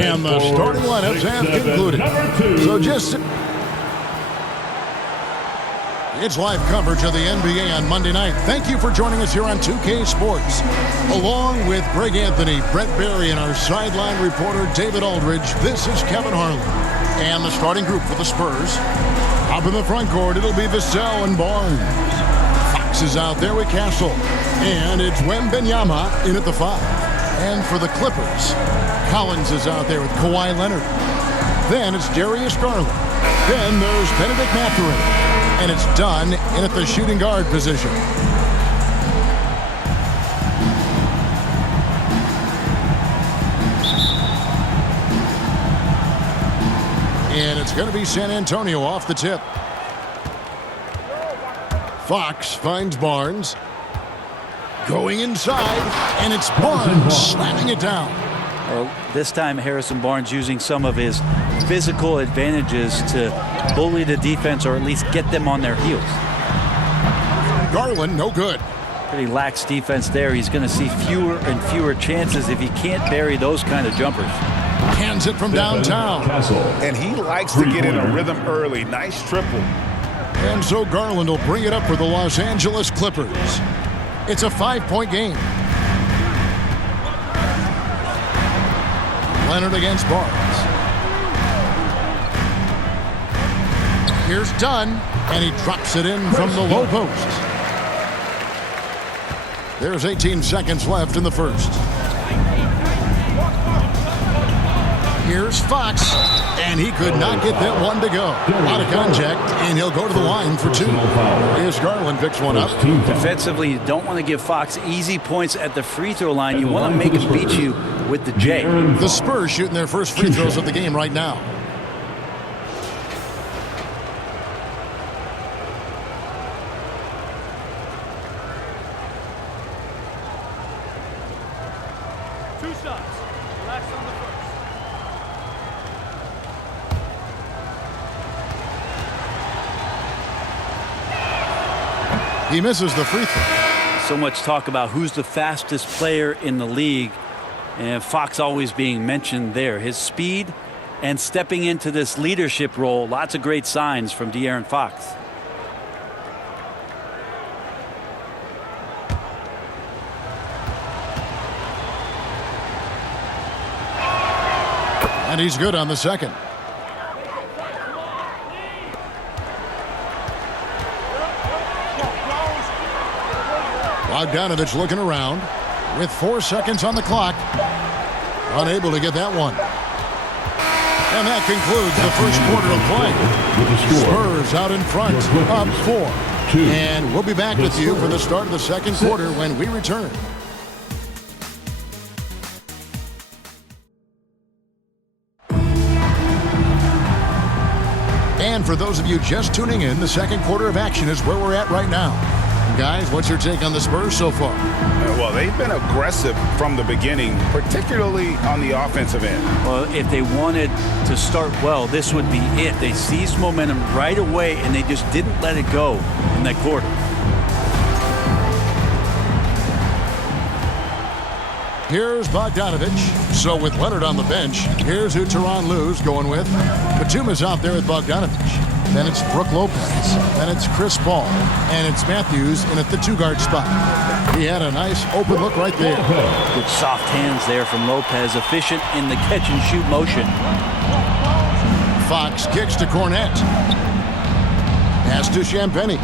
And the starting lineups have concluded. So just... It's live coverage of the NBA on Monday night. Thank you for joining us here on 2K Sports. Along with Greg Anthony, Brett Barry, and our sideline reporter, David Aldridge, this is Kevin Harlan. And the starting group for the Spurs. Up in the front court, it'll be Vassell and Barnes. Fox is out there with Castle. And it's Wembanyama in at the 5. And for the Clippers, Collins is out there with Kawhi Leonard. Then it's Darius Garland. Then there's Benedict Mathurin. And it's done in at the shooting guard position. And it's going to be San Antonio off the tip. Fox finds Barnes. Going inside, and it's Barnes slamming it down. Well, this time Harrison Barnes using some of his physical advantages to bully the defense, or at least get them on their heels. Garland, no good. Pretty lax defense there. He's going to see fewer and fewer chances if he can't bury those kind of jumpers. Hands it from downtown. And he likes to get in a rhythm early. Nice triple. And so Garland will bring it up for the Los Angeles Clippers. It's a 5-point game. Leonard against Barnes. Here's Dunn, and he drops it in from the low post. There's 18 seconds left in the first. Here's Fox, and he could not get that one to go. Out of contact, and he'll go to the line for 2. Here's Garland, picks one up. Defensively, you don't want to give Fox easy points at the free throw line. You want to make him beat you with the J. The Spurs shooting their first free throws of the game right now. He misses the free throw. So much talk about who's the fastest player in the league, and Fox always being mentioned there. His speed and stepping into this leadership role, lots of great signs from De'Aaron Fox. And he's good on the second. Bogdanovich looking around with 4 seconds on the clock. Unable to get that one. And that concludes the first quarter of play. Spurs out in front, up 4. And we'll be back with you for the start of the second quarter when we return. And for those of you just tuning in, the second quarter of action is where we're at right now. Guys, what's your take on the Spurs so far? Well, they've been aggressive from the beginning, particularly on the offensive end. Well, if they wanted to start well, this would be it. They seized momentum right away, and they just didn't let it go in that quarter. Here's Bogdanovich. So with Leonard on the bench, here's who Tyronn Lue's going with. Batuma's out there with Bogdanovich. Then it's Brook Lopez. Then it's Chris Paul. And it's Matthews in at the 2-guard spot. He had a nice open look right there. Good soft hands there from Lopez. Efficient in the catch-and-shoot motion. Fox kicks to Cornette. Pass to Champagnie.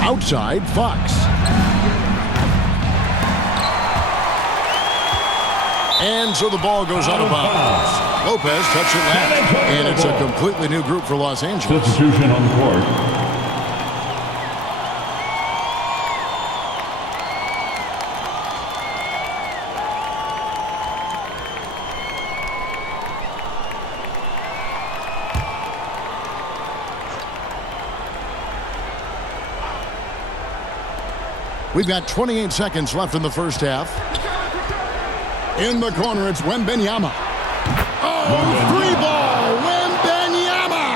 Outside, Fox. And so the ball goes out of bounds. Lopez touched it last. And it's a completely new group for Los Angeles. Substitution on the court. We've got 28 seconds left in the first half. In the corner, it's Wembanyama. Oh, free ball, Wembanyama!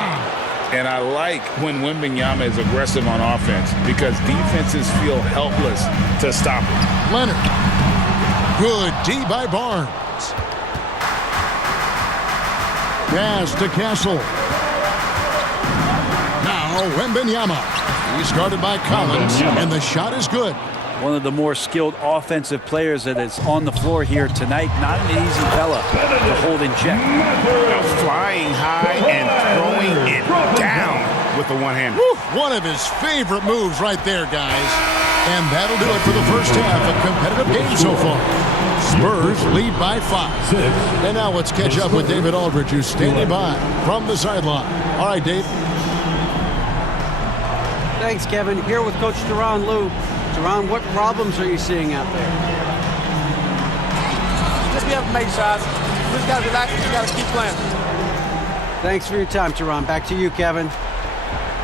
And I like when Wembanyama is aggressive on offense because defenses feel helpless to stop it. Leonard. Good D by Barnes. Pass to Castle. Now Wembanyama. He's guarded by Collins, and the shot is good. One of the more skilled offensive players that is on the floor here tonight. Not an easy fella to hold in check. Flying high and throwing it down with the one hand. One of his favorite moves right there, guys. And that'll do it for the first half. A competitive game so far. Spurs lead by 5. And now let's catch up with David Aldridge, who's standing by from the sideline. All right, Dave. Thanks, Kevin. Here with Coach Teron Lou. Teron, what problems are you seeing out there? Just be able to make shots. We just got to relax. We just got to keep playing. Thanks for your time, Teron. Back to you, Kevin.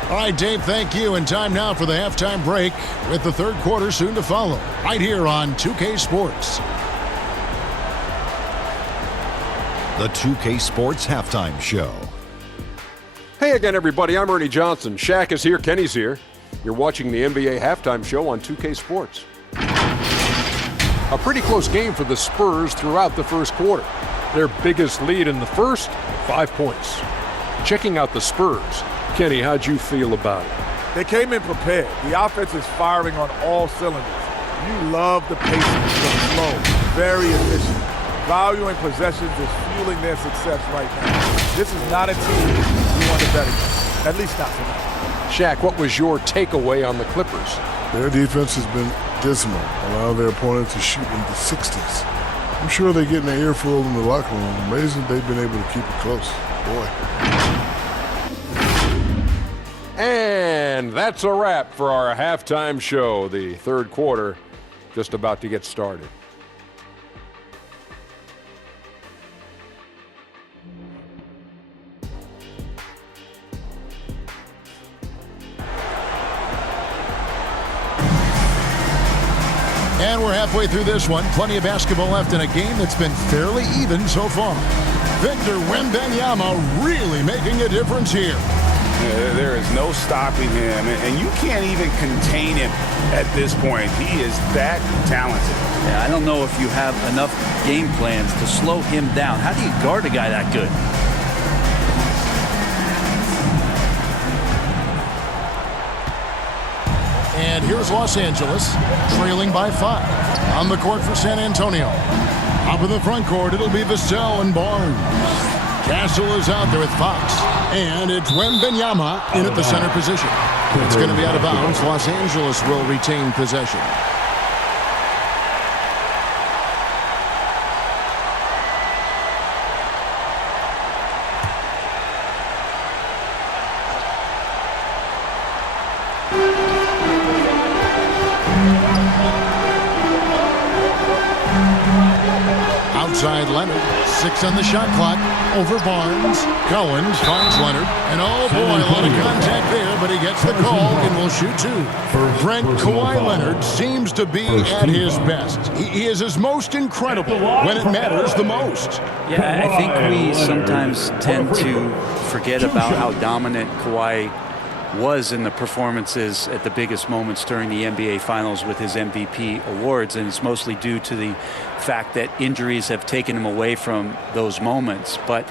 All right, Dave, thank you. And time now for the halftime break with the third quarter soon to follow. Right here on 2K Sports. The 2K Sports Halftime Show. Hey again, everybody. I'm Ernie Johnson. Shaq is here. Kenny's here. You're watching the NBA Halftime Show on 2K Sports. A pretty close game for the Spurs throughout the first quarter. Their biggest lead in the first, 5 points. Checking out the Spurs. Kenny, how'd you feel about it? They came in prepared. The offense is firing on all cylinders. You love the pace, the flow. Very efficient. Valuing possessions is fueling their success right now. This is not a team you want to bet against. At least not tonight. Shaq, what was your takeaway on the Clippers? Their defense has been dismal, allowing their opponent to shoot in the 60s. I'm sure they're getting an earful in the locker room. Amazing they've been able to keep it close. Boy. And that's a wrap for our halftime show. The third quarter just about to get started. And we're halfway through this one. Plenty of basketball left in a game that's been fairly even so far. Victor Wembanyama really making a difference here. There is no stopping him, and you can't even contain him at this point. He is that talented. Yeah, I don't know if you have enough game plans to slow him down. How do you guard a guy that good? And here's Los Angeles, trailing by 5. On the court for San Antonio. Up in the front court, it'll be Vassell and Barnes. Castle is out there with Fox. And it's Wembanyama in at the center position. It's going to be out of bounds. Los Angeles will retain possession. Outside Leonard, 6 on the shot clock, over Barnes. Cohen finds Leonard, and oh boy, a lot of contact there, but he gets the call and will shoot 2. Brent, Kawhi Leonard seems to be at his best. He is his most incredible when it matters the most. Yeah, I think we sometimes tend to forget about how dominant Kawhi was in the performances at the biggest moments during the NBA Finals with his MVP awards, and it's mostly due to the fact that injuries have taken him away from those moments. But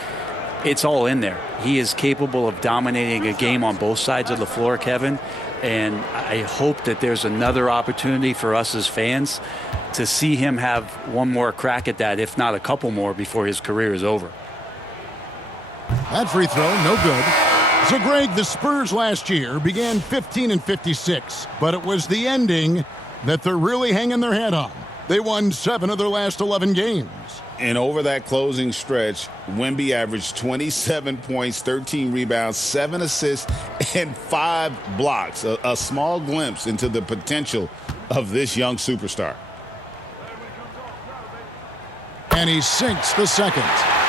it's all in there. He is capable of dominating a game on both sides of the floor, Kevin, and I hope that there's another opportunity for us as fans to see him have one more crack at that, if not a couple more, before his career is over. That free throw, no good. So, Greg, the Spurs last year began 15-56, but it was the ending that they're really hanging their head on. They won 7 of their last 11 games. And over that closing stretch, Wemby averaged 27 points, 13 rebounds, 7 assists, and 5 blocks. A small glimpse into the potential of this young superstar. And he sinks the second.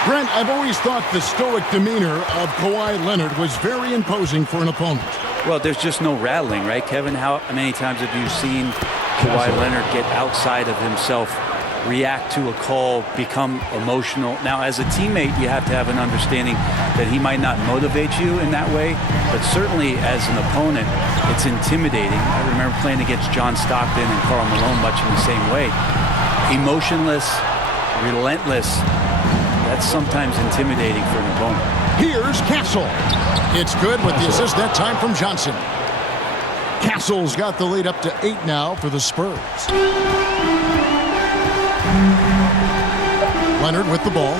Brent, I've always thought the stoic demeanor of Kawhi Leonard was very imposing for an opponent. Well, there's just no rattling, right, Kevin? How many times have you seen Kawhi Leonard get outside of himself, react to a call, become emotional? Now, as a teammate, you have to have an understanding that he might not motivate you in that way, but certainly as an opponent, it's intimidating. I remember playing against John Stockton and Karl Malone much in the same way. Emotionless, relentless. That's sometimes intimidating for an opponent. Here's Castle. It's good with the assist that time from Johnson. Castle's got the lead up to 8 now for the Spurs. Leonard with the ball.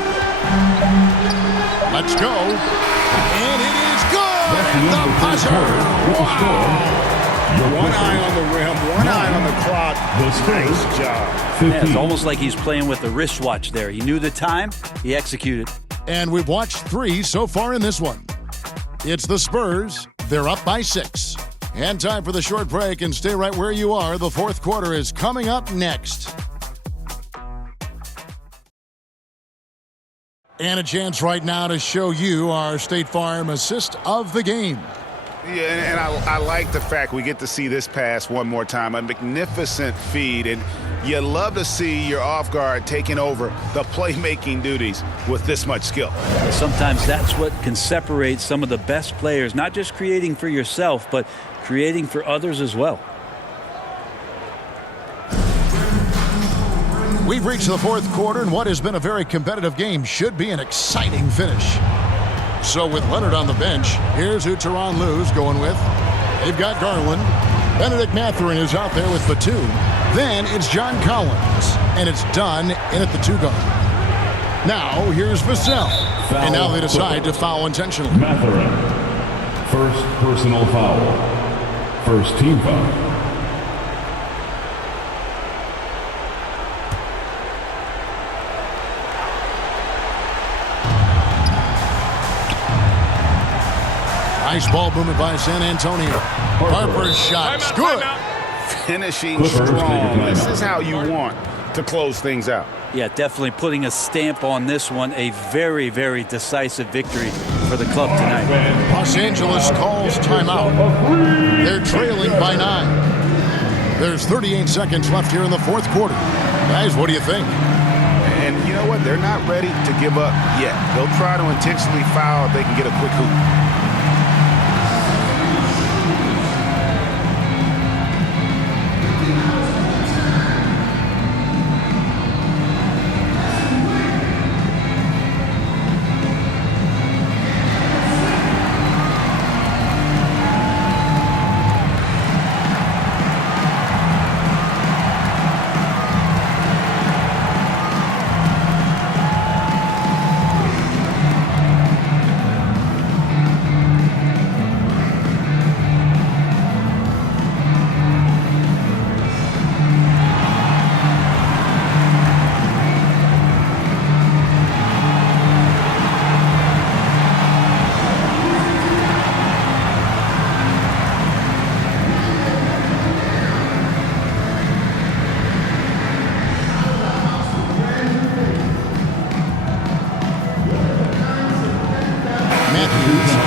Let's go. And it is good. The buzzer. Wow. One eye on the rim, one eye on the clock. Nice job. Yeah, it's almost like he's playing with a wristwatch there. He knew the time, he executed. And we've watched 3 so far in this one. It's the Spurs. They're up by 6. And time for the short break, and stay right where you are. The fourth quarter is coming up next. And a chance right now to show you our State Farm assist of the game. Yeah, and I like the fact we get to see this pass one more time. A magnificent feed, and you love to see your off guard taking over the playmaking duties with this much skill. Sometimes that's what can separate some of the best players, not just creating for yourself, but creating for others as well. We've reached the fourth quarter, and what has been a very competitive game should be an exciting finish. So with Leonard on the bench, here's who Tyronn Lue's going with. They've got Garland. Benedict Mathurin is out there with Batum. Then it's John Collins, and it's done in at the 2 guard. Now here's Vassell, and now they decide to foul intentionally. Mathurin, first personal foul, first team foul. Nice ball movement by San Antonio. Harper's shot's good. Finishing strong. This is how you want to close things out. Yeah, definitely putting a stamp on this one. A very, very decisive victory for the club tonight. Los Angeles calls timeout. They're trailing by 9. There's 38 seconds left here in the fourth quarter. Guys, what do you think? And you know what? They're not ready to give up yet. They'll try to intentionally foul if they can get a quick hoop.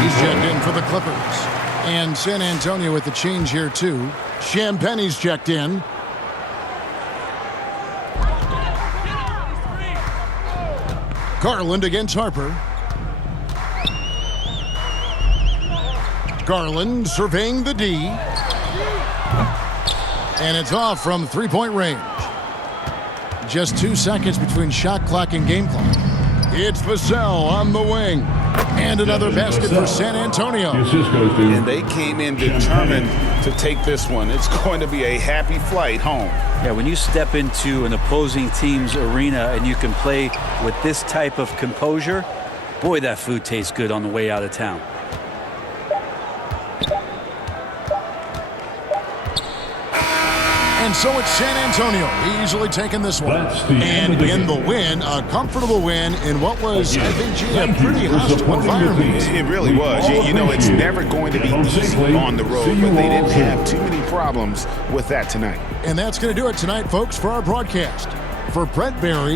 He's checked in for the Clippers. And San Antonio with the change here, too. Champagne's checked in. Garland against Harper. Garland surveying the D. And it's off from three-point range. Just 2 seconds between shot clock and game clock. It's Vassell on the wing. And another basket for San Antonio. And they came in determined to take this one. It's going to be a happy flight home. Yeah, when you step into an opposing team's arena and you can play with this type of composure, boy, that food tastes good on the way out of town. And so it's San Antonio easily taking this one. And in the win, a comfortable win in what was, I think, a pretty hostile environment. It really was. You know, it's never going to be easy on the road, but they didn't have too many problems with that tonight. And that's going to do it tonight, folks, for our broadcast. For Brett Barry.